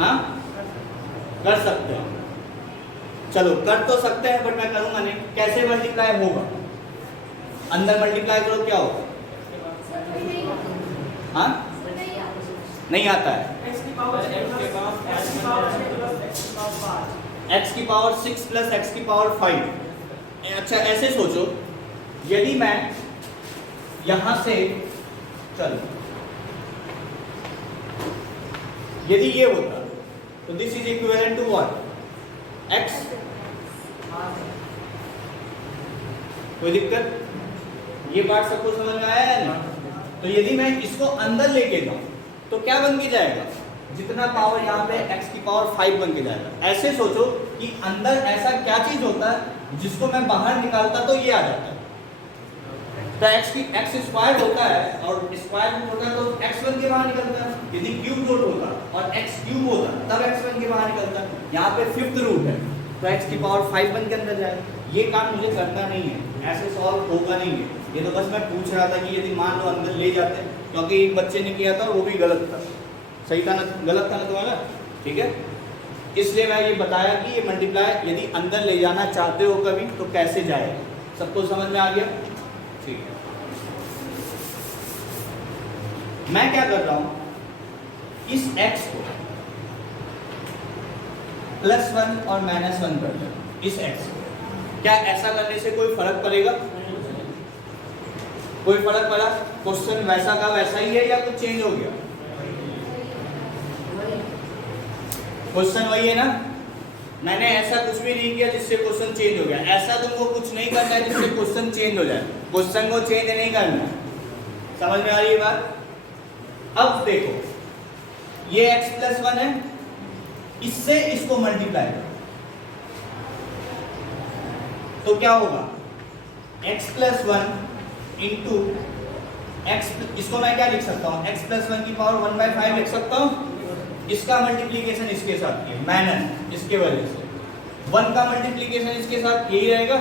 हाँ कर सकते हो, चलो कर तो सकते हैं बट मैं करूंगा नहीं। कैसे मल्टीप्लाई होगा? अंदर मल्टीप्लाई करो क्या होगा? हाँ नहीं आता है। x की पावर 6 प्लस x की पावर 5। अच्छा ऐसे सोचो, यदि मैं यहां से चलो, यदि ये होता तो this is equivalent to what? x। कोई दिक्कत? ये बात सबको समझ में आया है ना? तो यदि मैं इसको अंदर लेके जाऊं तो क्या बन के जाएगा? जितना पावर यहाँ पे x की पावर 5 बन के जाएगा। ऐसे सोचो कि अंदर ऐसा क्या चीज होता है जिसको मैं बाहर निकालता तो ये आ जाता है। तो x स्क्वायर होता है और स्क्वायर रूट होता है तो x बन के बाहर निकलता है। यदि क्यूब रूट होता और x क्यूब होता तब x बन के बाहर निकलता। यहाँ पे 5th रूट है तो x की पावर 5 बन के अंदर जाएगा। ये काम मुझे करना नहीं है, ऐसे सॉल्व होगा नहीं है। ये तो बस मैं पूछ रहा था कि यदि मान लो अंदर ले जाते, क्योंकि एक बच्चे ने किया था वो भी गलत था। सही था ना? गलत था ना तुम्हारा? ठीक है, इसलिए मैं ये बताया कि ये मल्टीप्लाई यदि अंदर ले जाना चाहते हो कभी तो कैसे जाएगा। सबको समझ में आ गया? ठीक है, मैं क्या कर रहा हूं, इस x को +1 और -1 कर रहा हूं। इस x को क्या ऐसा करने से कोई फर्क पड़ेगा? कोई फर्क पड़ा? क्वेश्चन वैसा का वैसा ही है या कुछ चेंज हो गया? क्वेश्चन वही है ना? मैंने ऐसा कुछ भी नहीं किया जिससे क्वेश्चन चेंज हो गया। ऐसा तुमको कुछ नहीं करना है जिससे क्वेश्चन चेंज हो जाए। क्वेश्चन को चेंज नहीं करना है। समझ में आ रही है बात? अब देखो, ये x+1 है, इससे इसको मल्टीप्लाई करो तो क्या होगा? x+1 इंटू x, इसको मैं क्या लिख सकता हूँ? x+1 की पावर 1/5 लिख सकता हूँ। इसका मल्टीप्लीकेशन इसके साथ किया मैंने, इसके वजह से 1 का मल्टीप्लीकेशन इसके साथ यही रहेगा।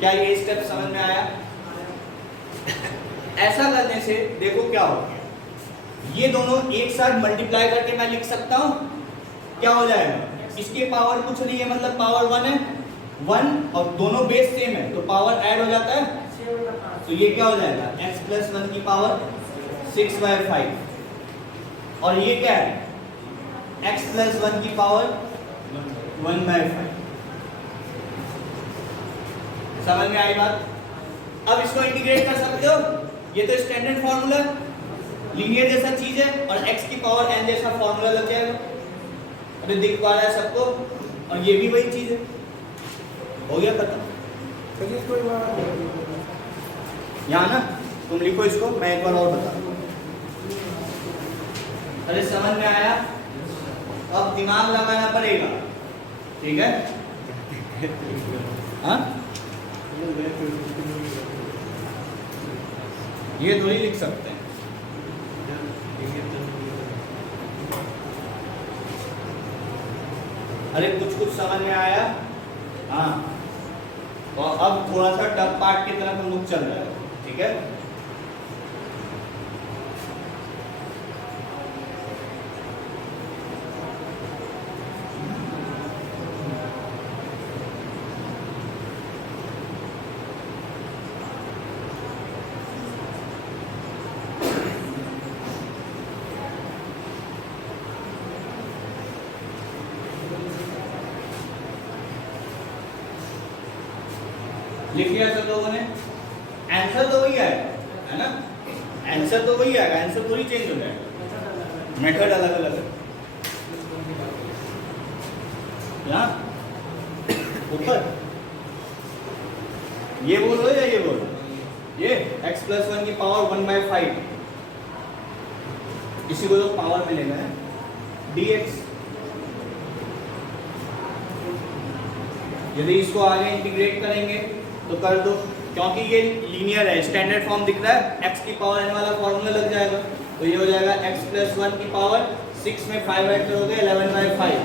क्या ये स्टेप समझ में आया? ऐसा करने से देखो क्या हो गया, ये दोनों एक साथ मल्टीप्लाई करके मैं लिख सकता हूं। क्या हो जाएगा? इसके पावर कुछ नहीं है, मतलब पावर 1 है, 1 और दोनों बेस सेम है तो पावर ऐड हो जाता है। तो ये क्या हो जाएगा? x+1 की पावर 6/5 और ये क्या है? x+1 की पावर 1/5। समझ में आई बात? अब इसको इंटीग्रेट कर सकते हो। ये तो स्टैंडर्ड फॉर्मूला लीनियर जैसा चीज है और x की पावर n जैसा फॉर्मूला लग जाएगा। अभी दिख पा रहा है सबको? और ये भी वही चीज है। हो गया खत्म। यहाँ ना तुम लिखो इसको, मैं एक बार और बता दूं। अरे समझ में आया? अब दिमाग लगाना पड़ेगा, ठीक है? हाँ, ये थोड़ी लिख सकते हैं। अरे कुछ कुछ समझ में आया? हाँ, और अब थोड़ा सा टफ पार्ट की तरफ हम लोग चल रहे हैं, ठीक है? लिख लिया सब लोगों ने? आंसर तो वही आएगा, है ना? आंसर तो वही आएगा, आंसर थोड़ी चेंज हो जाएगा, मेथड अलग अलग है। यहाँ ऊपर ये बोलो या ये बोलो? ये x+1 की पावर 1/5, इसी को तो पावर में लेना है, dx। यदि इसको आगे इंटीग्रेट करेंगे तो कर दो, क्योंकि ये लीनियर है, स्टैंडर्ड फॉर्म दिख रहा है, x की पावर n वाला फॉर्मूला लग जाएगा। तो ये हो जाएगा x+1 की पावर 6 में 5 ऐड करोगे 11/5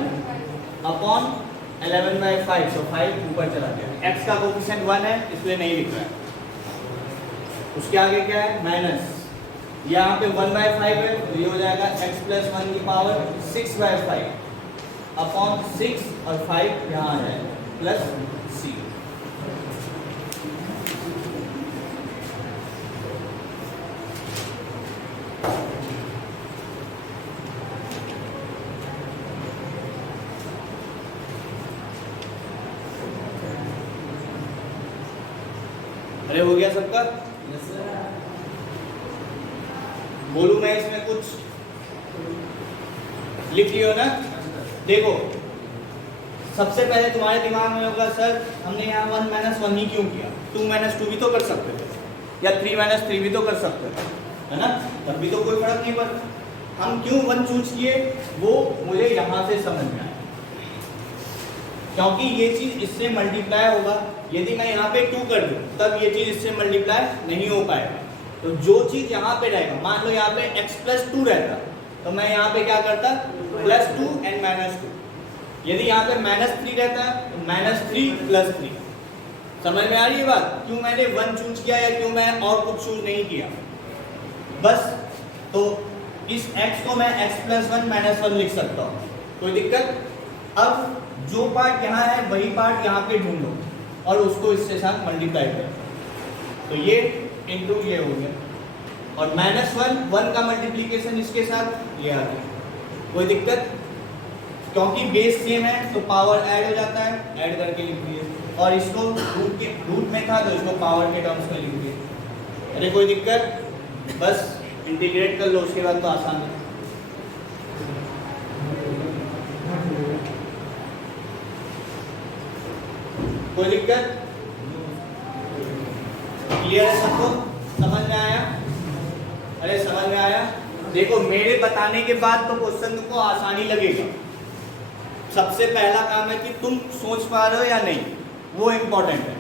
अपॉन 11/5, तो 5 ऊपर चला गया। x का कोफिशिएंट 1 है इसलिए नहीं लिख रहा है। उसके आगे क्या है माइनस, यहाँ पे 1/5 है तो ये हो जाएगा x प्लस 1 की पावर 6/5 अपॉन 6 और 5 यहाँ आ जाएगा प्लस c। अरे हो गया सबका? बोलूं मैं इसमें कुछ? लिख लियो ना? देखो सबसे पहले तुम्हारे दिमाग में होगा सर हमने यहाँ 1 - 1 ही क्यों किया, 2 - 2 भी तो कर सकते थे, या 3 - 3 भी तो कर सकते थे, है ना? तब भी तो कोई फर्क नहीं पड़ता। हम क्यों 1 चूज किए वो मुझे यहाँ से समझ में आया, क्योंकि ये चीज इससे मल्टीप्लाई होगा। यदि मैं यहाँ पे 2 कर दूं तब ये चीज इससे मल्टीप्लाई नहीं हो पाएगा। तो जो चीज यहाँ पे रहेगा, मान लो यहाँ पे x प्लस 2 रहता तो मैं यहाँ पे क्या करता प्लस 2 एंड माइनस 2। यदि यहाँ पे -3 रहता तो -3 प्लस 3। समझ में आ रही है बात? क्यों मैंने 1 चूज किया या क्यों मैं और कुछ चूज नहीं किया? बस तो इस x को मैं x प्लस 1 माइनस 1 लिख सकता हूँ, कोई दिक्कत? अब जो पार्ट यहाँ है वही पार्ट यहाँ पे ढूंढो और उसको इसके साथ मल्टीप्लाई करो। तो ये इंटू ये हो गया और -1 का मल्टीप्लीकेशन इसके साथ ये आ गया, कोई दिक्कत? क्योंकि बेस सेम है तो पावर ऐड हो जाता है, ऐड करके लिख दिए। और इसको रूट में था तो इसको पावर के टर्म्स में लिख दिए। अरे कोई दिक्कत? बस इंटीग्रेट कर लो, उसके बाद तो आसान है। कोई दिक्कत? क्लियर है सबको? समझ में आया? अरे समझ में आया? देखो मेरे बताने के बाद तो क्वेश्चन को आसानी लगेगा। सबसे पहला काम है कि तुम सोच पा रहे हो या नहीं, वो इंपॉर्टेंट है।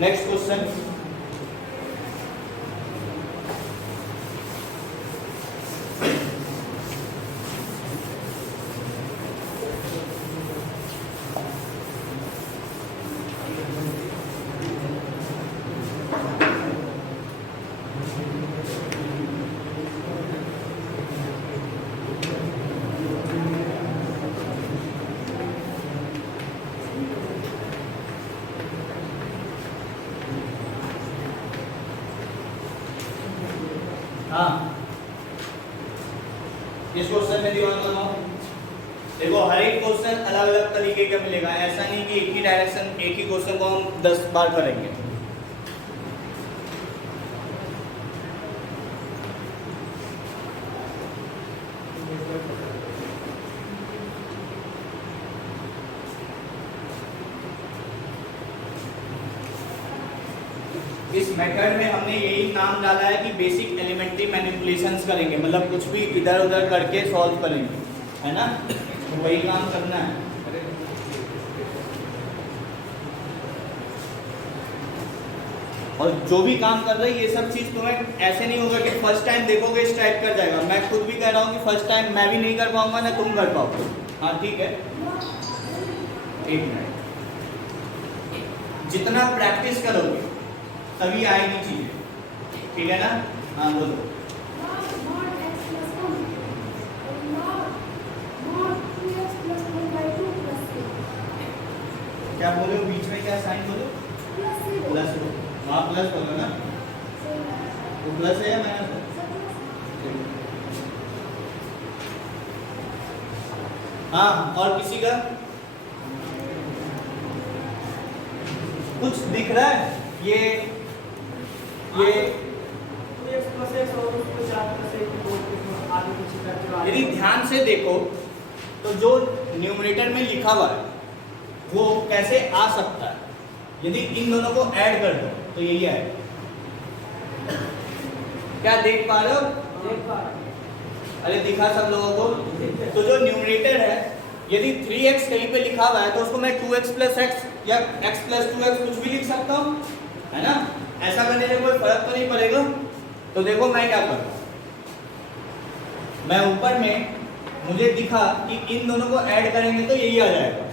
Next question. हाँ, इस क्वेश्चन में दिमाग लगाओ। देखो हर एक क्वेश्चन अलग अलग तरीके का मिलेगा, ऐसा नहीं कि एक ही डायरेक्शन एक ही क्वेश्चन को हम 10 बार करेंगे। इस मेथड में हमने यही नाम डाला है कि बेसिक एलिमेंट्री मैनिपुलेशंस करेंगे, मतलब कुछ भी इधर उधर करके सॉल्व करेंगे, है ना? तो वही काम करना है। और जो भी काम कर रहे हैं ये सब चीज तुम्हें ऐसे नहीं होगा कि फर्स्ट टाइम देखोगे स्ट्राइक कर जाएगा। मैं खुद भी कह रहा हूँ कि फर्स्ट टाइम मैं भी नहीं कर पाऊंगा ना तुम कर पाओगे। हाँ ठीक है, एक मिनट। जितना प्रैक्टिस करोगे तभी आएगी चीजें, ठीक है ना? हाँ बोलो। क्या बोले हो बीच में? क्या साइन बोलो? प्लस हो। हाँ प्लस बोलो ना, वो प्लस है या माइनस है? हाँ, और किसी का कुछ दिख रहा है? ये यदि ध्यान से देखो तो जो न्यूमरेटर में लिखा हुआ है वो कैसे आ सकता है? यदि इन दोनों को ऐड कर दो तो यही आएगा। क्या देख पा रहे हो? देख पा रहे हो। अरे दिखा सब लोगों को। तो जो न्यूमरेटर है यदि 3x कहीं पे लिखा हुआ है तो उसको मैं 2x प्लस x या x प्लस 2x कुछ भी लिख सकता हूँ, है ना? ऐसा करने से कोई फर्क तो नहीं पड़ेगा। तो देखो मैं क्या करूँ, मैं ऊपर में मुझे दिखा कि इन दोनों को ऐड करेंगे तो यही आ जाएगा,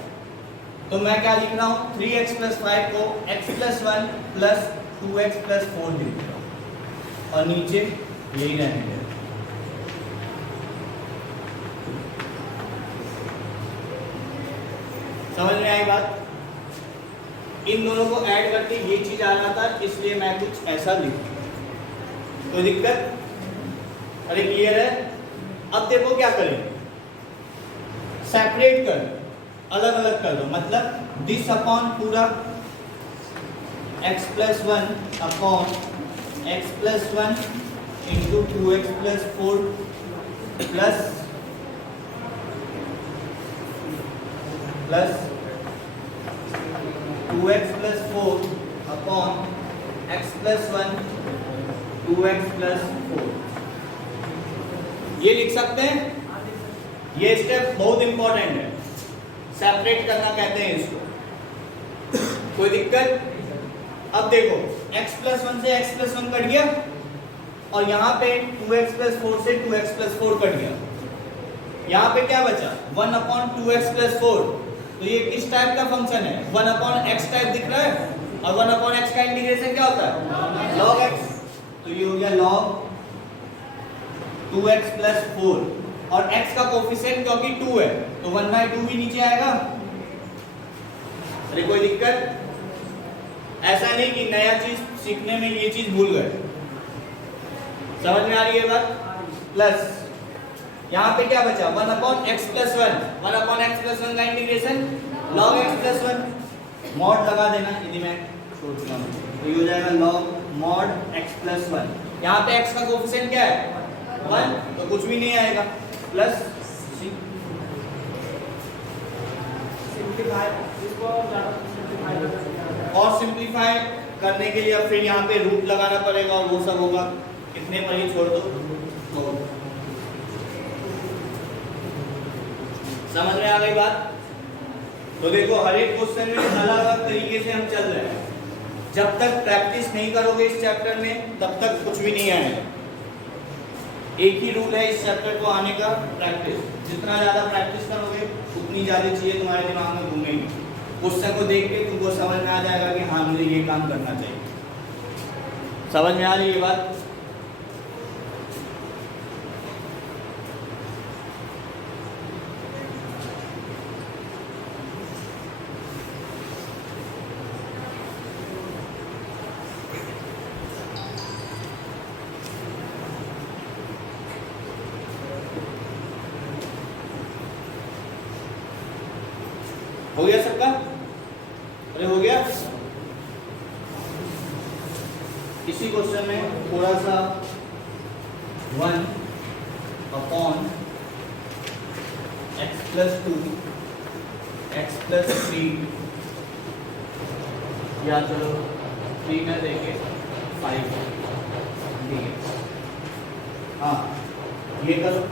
तो मैं क्या लिख रहा हूँ 3x प्लस 5 को x plus 1 plus 2x plus 4 लिख रहा हूँ और नीचे यही रहेंगे। समझ में आई बात? इन दोनों को ऐड करके ये चीज आ रहा था, इसलिए मैं कुछ ऐसा लिखूं। कोई दिक्कत? अरे क्लियर है? अब देखो क्या करें, सेपरेट कर, अलग अलग कर दो। मतलब दिस अपॉन पूरा x plus 1 upon x plus 1 into 2x plus 4 plus 2x plus 4 upon x plus 1 2x plus 4। ये लिख सकते हैं। ये स्टेप बहुत इंपॉर्टेंट है, सेपरेट करना कहते हैं इसको। कोई दिक्कत? अब देखो x प्लस 1 से x प्लस 1 कट गया और यहाँ पे 2x प्लस 4 से 2x प्लस 4 कट गया। यहाँ पे क्या बचा 1 अपॉन 2x प्लस 4। तो ये किस टाइप का फंक्शन है? 1 अपॉन x टाइप दिख रहा है और 1 अपॉन x का इंटीग्रेशन क्या होता है? log x। तो ये हो गया log 2x प्लस 4 और x का कोफिशिएंट क्योंकि 2 है तो 1/2 भी नीचे आएगा। अरे कोई दिक्कत? ऐसा नहीं कि नया चीज सीखने में ये चीज भूल गए। समझ में आ रही है बात? प्लस यहाँ पे क्या बचा 1 upon x plus 1, 1 upon x plus 1 का integration log x plus 1 mod लगा देना। यदि मैं सोच रहा हूँ तो ये हो जाएगा log मॉड x प्लस 1। यहाँ पे x का कोफिशिएंट क्या है 1, तो कुछ भी नहीं आएगा प्लस और सिंप्लीफाई करने के लिए अब फिर यहाँ पे रूट लगाना पड़ेगा और वो सब होगा। कितने पर ही छोड़ दो तो समझ में आ गई बात? तो देखो हर एक क्वेश्चन में अलग अलग तरीके से हम चल रहे हैं। जब तक प्रैक्टिस नहीं करोगे इस चैप्टर में तब तक कुछ भी नहीं आएगा। एक ही रूल है इस चैप्टर को आने का, प्रैक्टिस। जितना ज्यादा प्रैक्टिस करोगे उतनी ज्यादा चीजें तुम्हारे दिमाग में घूमेंगी। क्वेश्चन को देख के तुमको समझ में आ जाएगा कि हाँ मुझे ये काम करना चाहिए। समझ में आ रही है बात? हो गया सबका? अरे हो गया? इसी क्वेश्चन में थोड़ा सा 1 upon x plus 2 x plus 3 या चलो 3 में देखे 5 dx। हाँ ये करो।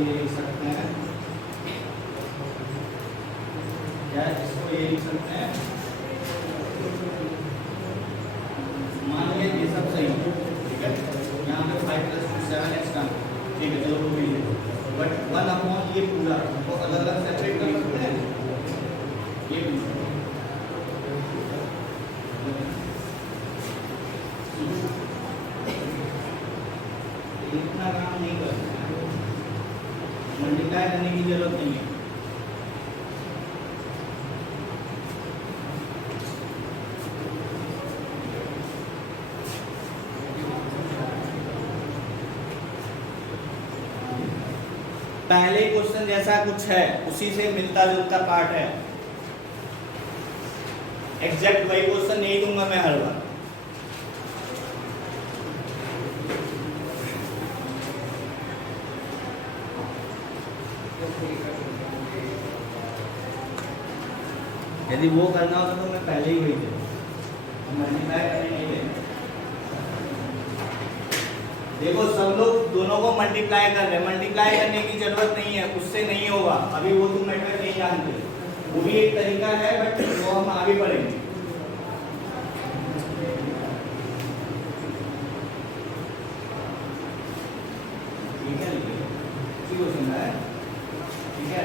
ये लिख सकते हैं, या इसको ये लिख सकते हैं, मान लीजिए ये सब सही है, ठीक है, यहाँ पे 5 + 2 7x का, ठीक है, चलो वो भी ले लो, बट 1/, ये पूरा हमको अलग अलग सेपरेट कर सकते हैं, ये भी इतना काम नहीं करना है, मल्टीप्लाई करने की जरूरत नहीं है। पहले क्वेश्चन जैसा कुछ है उसी से मिलता जुलता पार्ट है, एग्जैक्ट वही क्वेश्चन नहीं दूंगा मैं हर बार। यदि वो करना होता तो मैं पहले ही वही दे, मल्टीप्लाई करने नहीं देना। देखो सब लोग दोनों को मल्टीप्लाई कर रहे हैं, मल्टीप्लाई करने की जरूरत नहीं है, उससे नहीं होगा, अभी वो तुम मेथड नहीं जानते, वो भी एक तरीका है बट वो हम आगे बढ़ेंगे। ठीक है, इसी को सुनना है, ठीक है।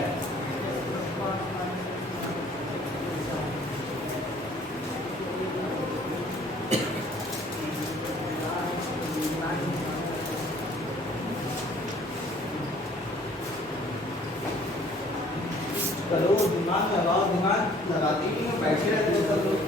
करो, दिमाग लगाओ, दिमाग लगाती नहीं हो, बैठे रहते हो सब लोग।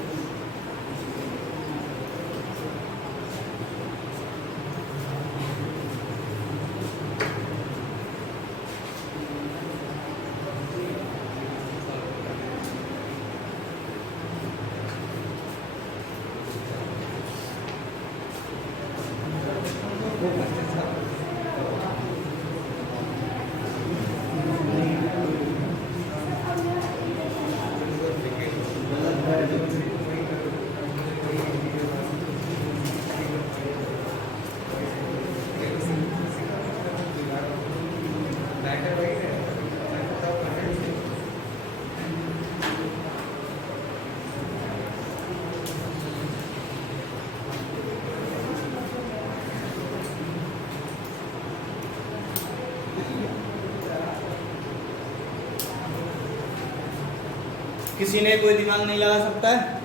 किसी ने कोई दिमाग नहीं लगा सकता है?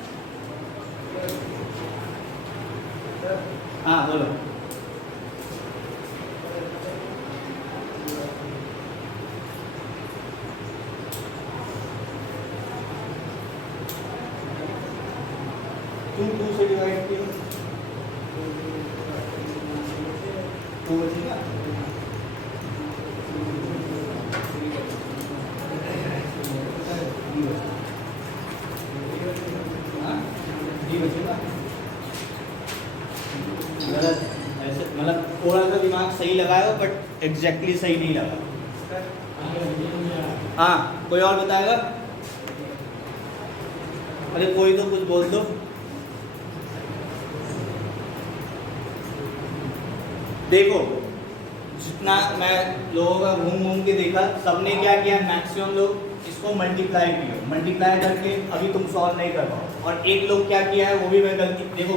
हाँ बोलो। तुम 2 से डिवाइड किया 2 बचेगा, गलत ऐसे, मतलब थोड़ा सा दिमाग सही लगाएगा बट एग्जैक्टली सही नहीं लगा। हाँ कोई और बताएगा? अरे कोई तो कुछ बोल दो। देखो जितना मैं लोगों का घूम घूम के देखा, सबने क्या किया, मैक्सिमम लोग इसको मल्टीप्लाई किया, मल्टीप्लाई करके अभी तुम सॉल्व नहीं कर पाओ। और एक लोग क्या किया है, वो भी मैं गलती, देखो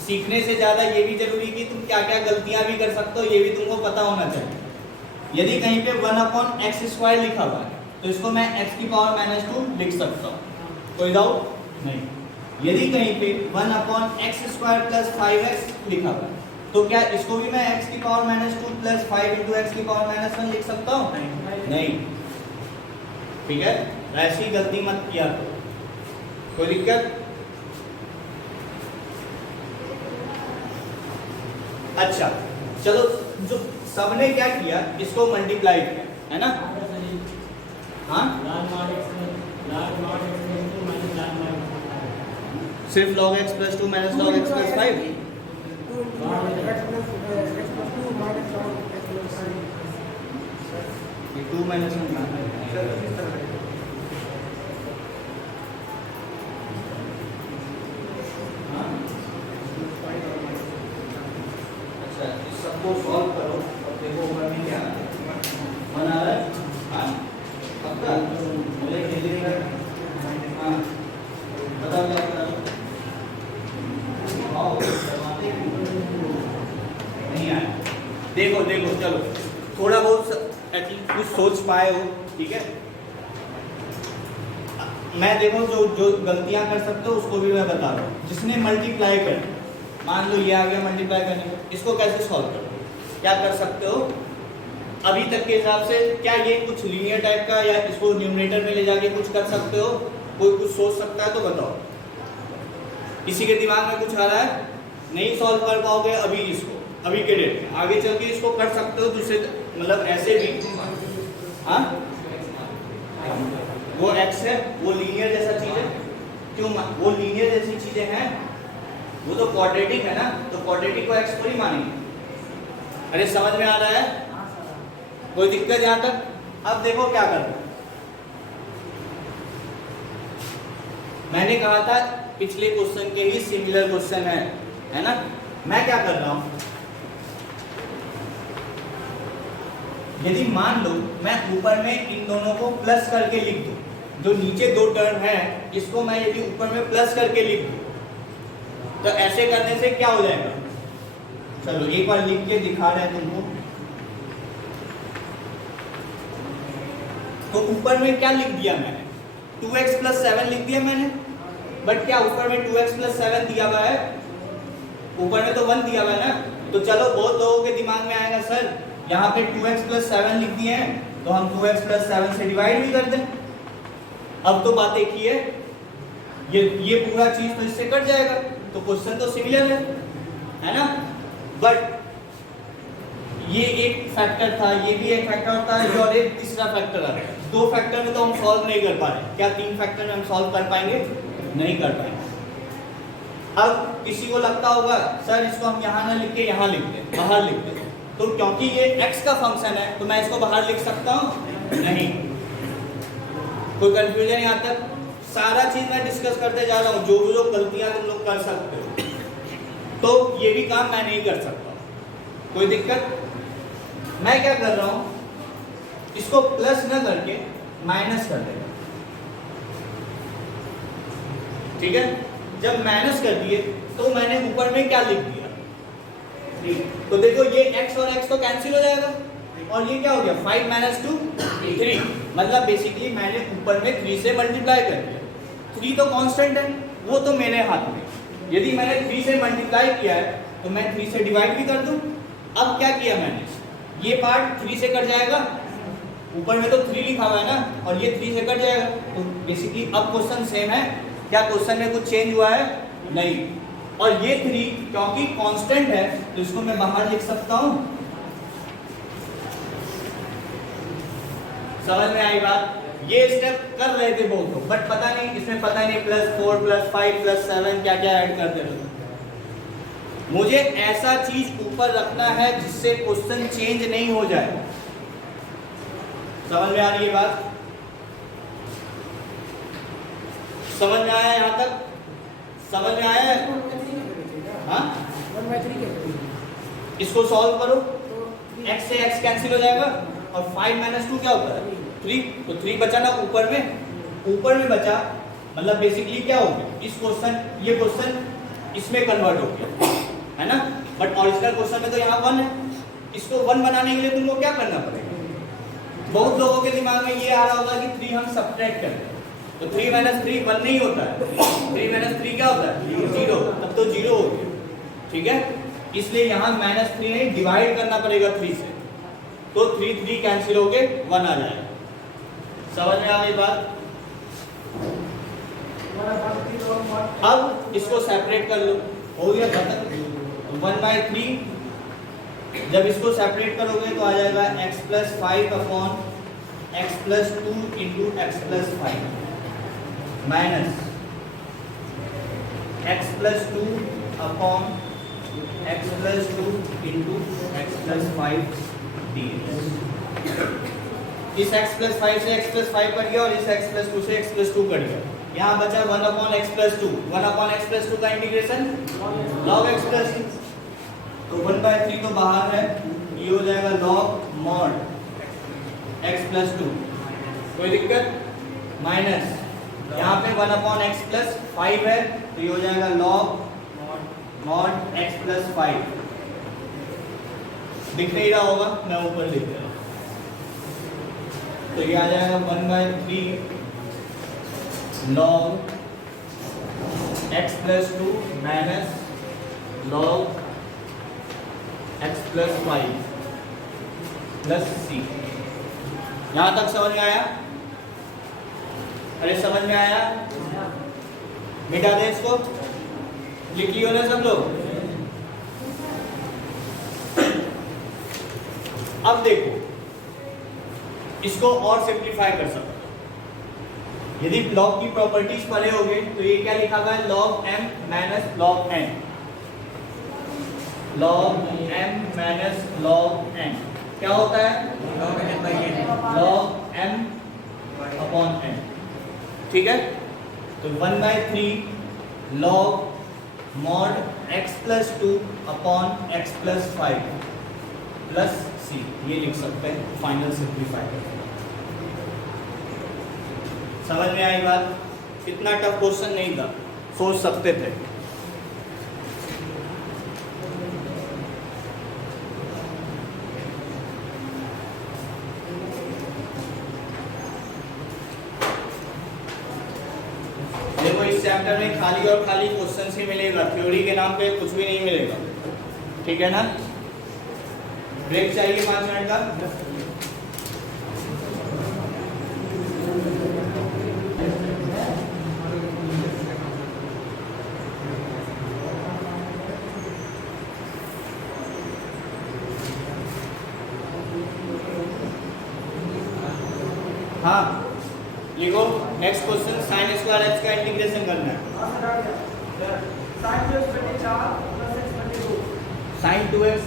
सीखने से ज़्यादा ये भी जरूरी कि तुम क्या क्या गलतियां भी कर सकते हो, ये भी तुमको पता होना चाहिए। यदि कहीं पे 1/x² लिखा हुआ है तो इसको मैं x⁻² लिख सकता हूँ, कोई डाउट नहीं। यदि कहीं पे 1/x² + 5x लिखा हुआ है तो क्या इसको भी मैं x⁻² + 5 × x⁻1 लिख सकता हूँ? नहीं। ठीक है, ऐसी गलती मत किया तो। कोई दिक्कत? अच्छा चलो, जो सबने क्या किया, इसको मल्टीप्लाई किया है ना? हाँ सिर्फ log x + 2 - log x + 5। ये 2 - 1 सबको सॉल्व करो और देखो ऊपर में क्या है। आ रहा है? हाँ पक्का मुझे खेलने का। हाँ बताओ क्या कर रहा हूँ? नहीं आया। देखो देखो चलो थोड़ा बहुत एटलीस्ट कुछ सोच पाए हो, ठीक है। मैं देखो जो जो गलतियां कर सकते हो उसको भी मैं बता रहा हूँ। जिसने मल्टीप्लाई कर, मान लो ये आ गया मल्टीप्लाई करने, इसको कैसे सॉल्व करो, क्या कर सकते हो अभी तक के हिसाब से? क्या ये कुछ लीनियर टाइप का, या इसको न्यूमरेटर में ले जाके कुछ कर सकते हो? कोई कुछ सोच सकता है तो बताओ। किसी के दिमाग में कुछ आ रहा है? नहीं सॉल्व कर पाओगे अभी इसको, अभी के डेट में। आगे चल के इसको कर सकते हो दूसरे, मतलब ऐसे भी। हाँ वो एक्स है, वो लीनियर जैसा चीज है। क्यों? वो लीनियर जैसी चीजें हैं, वो तो क्वाड्रेटिक है ना, तो क्वाड्रेटिक को एक्स थोड़ी मानेंगे। अरे समझ में आ रहा है? कोई दिक्कत यहां तक? अब देखो क्या करना। मैंने कहा था पिछले क्वेश्चन के ही सिमिलर क्वेश्चन है ना। मैं क्या कर रहा हूं, यदि मान लो मैं ऊपर में इन दोनों को प्लस करके लिख दूं, जो नीचे दो टर्म है इसको मैं यदि ऊपर में प्लस करके लिख दूं, तो ऐसे करने से क्या हो जाएगा? चलो एक बार लिख के दिखा रहे हैं तुमको। तो ऊपर में क्या लिख दिया मैंने? 2x + 7 लिख दिया मैंने, बट क्या ऊपर में 2x + 7 दिया हुआ है? ऊपर में तो 1 दिया हुआ है ना। तो चलो बहुत लोगों के दिमाग में आएगा सर यहाँ पे 2x + 7 लिख दिए हैं, तो हम 2x + 7 से डिवाइड भी कर दें। अब तो बात एक ही है, ये पूरा चीज तो इससे कट जाएगा, तो क्वेश्चन तो सिमिलर है ना। बट ये एक फैक्टर था, ये भी एक फैक्टर होता है, और एक तीसरा फैक्टर आ रहा है। 2 फैक्टर में तो हम सॉल्व नहीं कर पा रहे, क्या 3 फैक्टर में हम सॉल्व कर पाएंगे? नहीं कर पाएंगे। अब किसी को लगता होगा सर इसको हम यहाँ ना लिख के यहाँ लिख दें, बाहर लिख दें, तो क्योंकि ये x का फंक्शन है तो मैं इसको बाहर लिख सकता हूँ? नहीं। कोई कंफ्यूजन यहाँ तक? सारा चीज मैं डिस्कस करते जा रहा हूँ, जो जो गलतियां तुम लोग कर सकते हो, तो ये भी काम मैं नहीं कर सकता। कोई दिक्कत? मैं क्या कर रहा हूं, इसको प्लस न करके माइनस कर देगा, ठीक है। जब माइनस कर दिए तो मैंने ऊपर में क्या लिख दिया? 3। तो देखो ये x और x तो कैंसिल हो जाएगा, और ये क्या हो गया? 5 - 2 3। मतलब बेसिकली मैंने ऊपर में 3 से मल्टीप्लाई कर दिया। 3 तो कांस्टेंट है, वो तो मेरे हाथ में। यदि मैंने 3 से मल्टीप्लाई किया है तो मैं 3 से डिवाइड भी कर दूं। अब क्या किया मैंने, ये पार्ट 3 से कट जाएगा, ऊपर में तो 3 लिखा हुआ है ना, और ये 3 से कट जाएगा। तो बेसिकली अब क्वेश्चन सेम है। क्या क्वेश्चन में कुछ चेंज हुआ है? नहीं। और ये 3 क्योंकि कांस्टेंट है तो इसको मैं बाहर लिख सकता हूं। समझ में आई बात? ये स्टेप कर रहे थे बहुत लोग, बट पता नहीं इसमें पता नहीं +4 +5 +7 क्या क्या ऐड करते रहे। मुझे ऐसा चीज ऊपर रखना है जिससे क्वेश्चन चेंज नहीं हो जाए। समझ में आ रही है बात? समझ में आया यहां तक? समझ में आया? हाँ, इसको सॉल्व करो, x से x कैंसिल हो जाएगा, और 5 - 2 क्या होता है? 3। तो 3 बचा ना ऊपर में बचा, मतलब बेसिकली क्या हो गया? इस क्वेश्चन, ये क्वेश्चन इसमें कन्वर्ट हो गया, है ना। बट ओरिजिनल क्वेश्चन में तो यहाँ 1 है। इसको 1 बनाने के लिए तुमको क्या करना पड़ेगा? बहुत लोगों के दिमाग में ये आ रहा होगा कि 3 हम सब्ट्रैक्ट करें, तो 3 - 3 1 नहीं होता है। 3 - 3 क्या होता है? 0। तब तो 0 हो गया, ठीक है। इसलिए यहाँ -3 नहीं, डिवाइड करना पड़ेगा 3 से, तो 3 कैंसिल हो गए, 1 आ जाएगा। समझ में आ गई बात? अब इसको सेपरेट कर लो, हो गया खत्म। 1/3 जब इसको सेपरेट करोगे तो आ जाएगा x + 5 upon x + 2 into x + 5 minus x + 2 upon x + 2 into x + 5 dx। इस x + 5 से x + 5 कट गया, और इस x + 2 से x + 2 कट गया। यहाँ बचा 1/x + 2। 1/x + 2 का इंटीग्रेशन log x + 2। तो 1/3 तो बाहर है, ये हो जाएगा log mod एक्स प्लस 2, कोई दिक्कत? माइनस यहाँ पे 1/x प्लस 5 है तो ये हो जाएगा लॉग मॉड x प्लस 5। दिख नहीं रहा होगा, मैं ऊपर लिख रहा हूँ। तो ये आ जाएगा 1/3 log x plus 2 minus log x plus 5 plus c। यहां तक समझ में आया? अरे समझ में आया? मिटा दे इसको, लिख लियो ना सब लोग। अब देखो इसको और सिंप्लीफाई कर सकते हो। यदि लॉग की प्रॉपर्टीज पढ़े होगे तो ये क्या लिखा हुआ है? log m minus log n, log m minus log n क्या होता है? log m by n, log m upon n। ठीक है, तो 1/3 log mod x plus 2 upon x plus 5 plus c, ये लिख सकते हैं फाइनल सिंप्लीफाई करके। समझ में आई बात? इतना टफ क्वेश्चन नहीं था, सोच सकते थे। देखो इस चैप्टर में खाली और खाली क्वेश्चन ही मिलेगा, थ्योरी के नाम पे कुछ भी नहीं मिलेगा। ठीक है ना? ब्रेक चाहिए 5 मिनट का। हाँ लिखो next question, sine square x का इंटीग्रेशन करना है। Sine 2x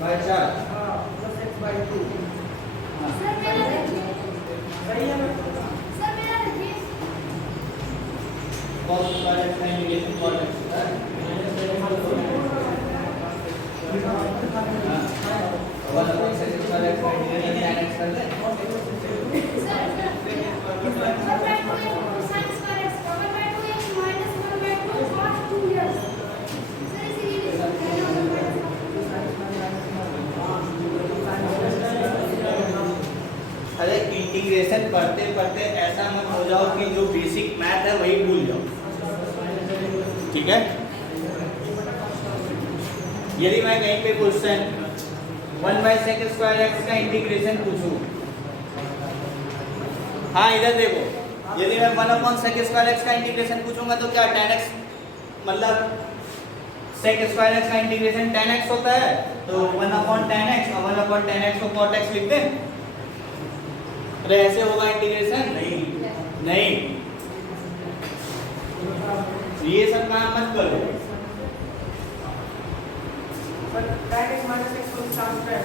by 4 plus x by 2। Sir मेरा देखिए, सही है? सर मेरा देखिए, cos स्क्वायर एक्स का इंटीग्रेशन cos x है। और sin स्क्वायर एक्स का इंटीग्रेशन tan x कर दे। Sine square x common by 2x minus 1/2 cos 2x। Sir इसीलिए अरे इंटीग्रेशन पढ़ते पढ़ते ऐसा मत हो जाओ कि जो बेसिक मैथ है वही भूल जाओ। ठीक है, यदि मैं कहीं पे क्वेश्चन 1/sec स्क्वायर एक्स का इंटीग्रेशन पूछूं, हाँ इधर देखो, यदि मैं 1/sec स्क्वायर एक्स का इंटीग्रेशन पूछूंगा तो क्या tan x मतलब sec स्क्वायर एक्स का इंटीग्रेशन tan x होता है, तो 1/tan x और 1/tan x को cot x लिख दें। अरे ऐसे होगा इंटीग्रेशन? नहीं, ये सब काम मत करो। tan x minus x को साथ में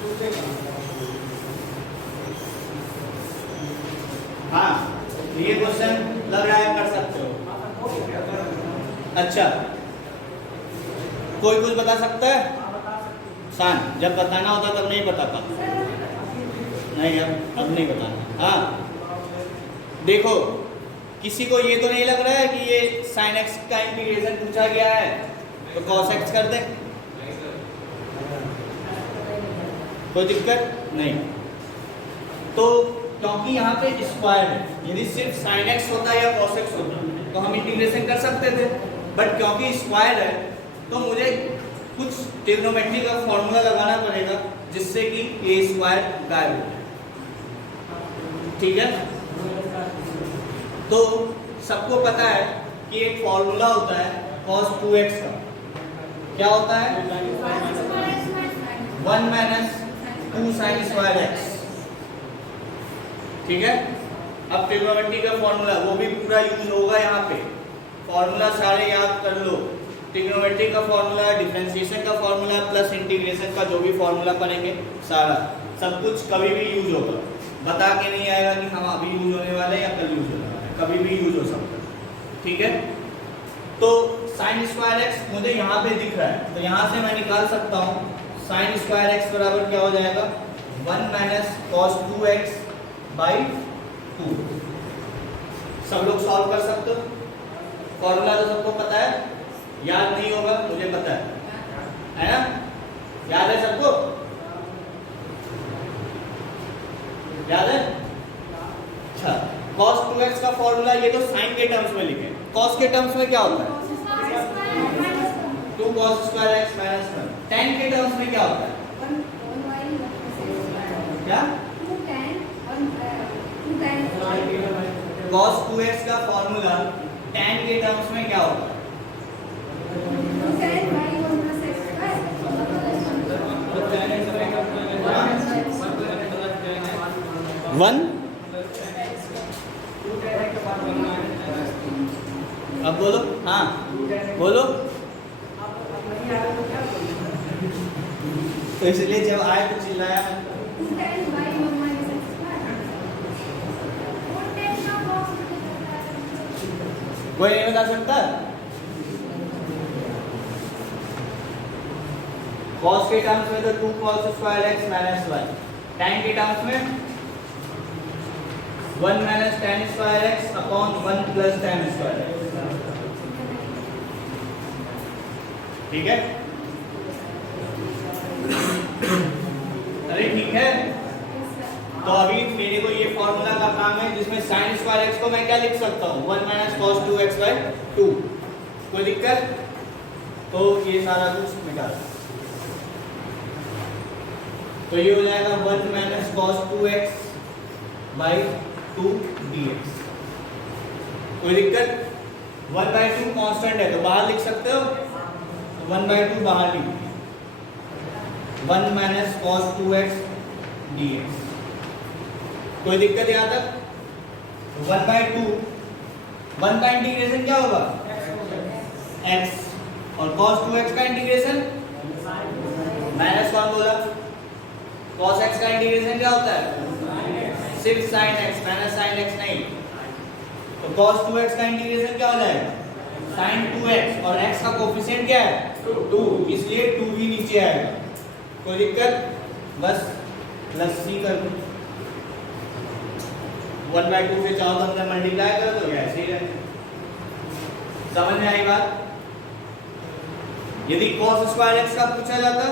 पूछेगा। हाँ ये क्वेश्चन लग रहा है कर सकते हो। अच्छा कोई कुछ बता सकता है? शान जब बताना होता तब नहीं बताता। नहीं अब नहीं बताना। हाँ देखो किसी को ये तो नहीं लग रहा है कि ये sin x का इंटीग्रेशन पूछा गया है तो cos x कर दे, कोई दिक्कत नहीं। तो क्योंकि यहाँ पे स्क्वायर है, यदि सिर्फ sin x होता या cos x होता तो हम इंटीग्रेशन कर सकते थे, बट क्योंकि स्क्वायर है तो मुझे कुछ ट्रिग्नोमेट्री का फॉर्मूला लगाना पड़ेगा जिससे कि ये स्क्वायर गायब हो। ठीक है, तो सबको पता है कि एक फॉर्मूला होता है cos 2x का, क्या होता है 1 माइनस 2 sin स्क्वायर x। ठीक है, अब ट्रिग्नोमेट्री का फॉर्मूला वो भी पूरा यूज होगा यहाँ पे, फॉर्मूला सारे याद कर लो। ट्रिग्नोमेट्री का फॉर्मूला, डिफरेंशिएशन का फॉर्मूला प्लस इंटीग्रेशन का जो भी फॉर्मूला पढ़ेंगे सारा सब कुछ कभी भी यूज होगा। बता के नहीं आएगा कि हम अभी यूज होने वाले हैं या कल यूज होने वाले हैं, कभी भी यूज हो सकता है। ठीक है, तो sin स्क्वायर एक्स मुझे यहाँ पे दिख रहा है तो यहाँ से मैं निकाल सकता हूँ sin स्क्वायर एक्स बराबर क्या हो जाएगा 1 माइनस कॉस 2x बाई 2। सब लोग सॉल्व कर सकते हो? फॉर्मूला तो सबको पता है, याद नहीं होगा मुझे पता है ना? याद है सबको? याद है? अच्छा, cos 2x का फॉर्मूला ये तो साइन के टर्म्स में लिखे, cos के टर्म्स में क्या होता है? 2 cos square x minus 1। tan के टर्म्स में क्या होता है? क्या? cos 2x का फॉर्मूला tan के टर्म्स में क्या होता है? 1। अब बोलो, हाँ बोलो। तो इसलिए जब आए तो चिल्लाया। कोई नहीं बता सकता? cos के टर्म्स में तो 2 cos square x minus 1, tan के टर्म्स में 1 minus tan square x upon 1 plus tan square x। ठीक है? अरे ठीक है, तो अभी मेरे को ये फॉर्मूला का काम है जिसमें sin स्क्वायर x को मैं क्या लिख सकता हूँ? 1 माइनस cos 2x बाई 2। कोई दिक्कत? तो ये सारा कुछ निकाल, तो ये हो जाएगा 1 minus cos 2x by 2 dx। कोई दिक्कत? 1/2 कांस्टेंट है तो बाहर लिख सकते हो, 1/2 बाहर लिख, 1 माइनस cos 2x dx। कोई दिक्कत यहाँ तक? 1/2, 1 का इंटीग्रेशन क्या होगा? x, और cos 2x का इंटीग्रेशन -1 बोला, cos x का इंटीग्रेशन क्या होता है? सिर्फ sin x, minus sin x नहीं। तो cos 2x का इंटीग्रेशन क्या हो जाएगा? sin 2x, और x का कोफिशिएंट क्या है? 2, इसलिए 2 भी नीचे आएगा। कोई दिक्कत? बस प्लस c कर दो, 1/2 से चाहो तो अंदर मल्टीप्लाई कर दो, ऐसे ही रहने। समझ में आई बात? यदि cos स्क्वायर x का पूछा जाता